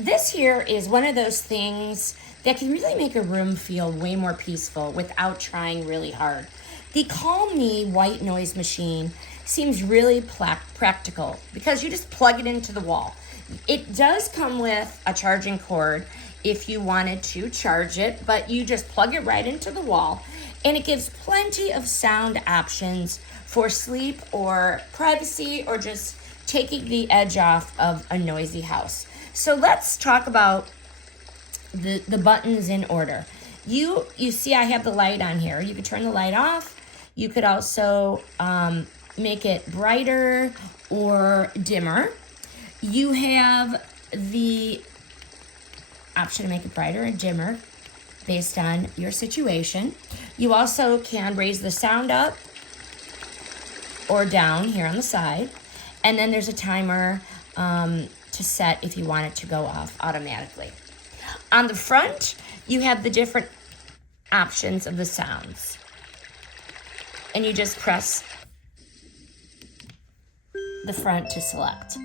This here is one of those things that can really make a room feel way more peaceful without trying really hard. The Calm Me white noise machine seems really practical because you just plug it into the wall. It does come with a charging cord if you wanted to charge it, but you just plug it right into the wall, and it gives plenty of sound options for sleep or privacy or just taking the edge off of a noisy house. So let's talk about the buttons in order. You see I have the light on here. You could turn the light off. You could also make it brighter or dimmer. You have the option to make it brighter and dimmer based on your situation. You also can raise the sound up or down here on the side. And then there's a timer to set if you want it to go off automatically. On the front, you have the different options of the sounds. And you just press the front to select.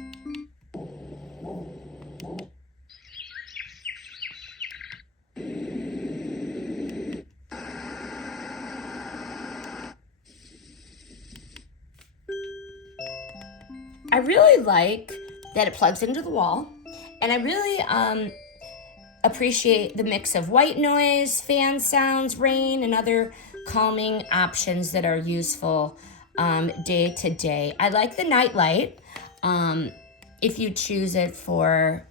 I really like that it plugs into the wall, and I really appreciate the mix of white noise, fan sounds, rain, and other calming options that are useful day to day. I like the Nightlight. If you choose it for,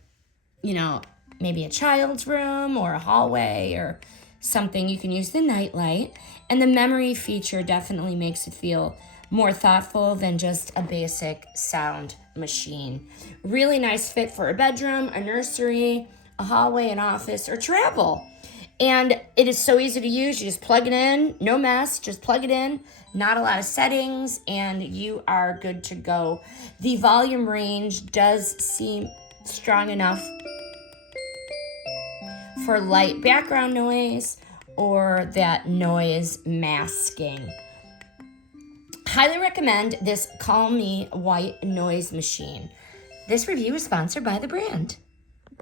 maybe a child's room or a hallway or something, you can use the Nightlight. And the memory feature definitely makes it feel more thoughtful than just a basic sound machine. Really nice fit for a bedroom, a nursery, a hallway, an office, or travel. And it is so easy to use. You just plug it in, no mess, just plug it in, not a lot of settings, and you are good to go. The volume range does seem strong enough for light background noise or that noise masking. Highly recommend this Calm Me white noise machine. This review is sponsored by the brand.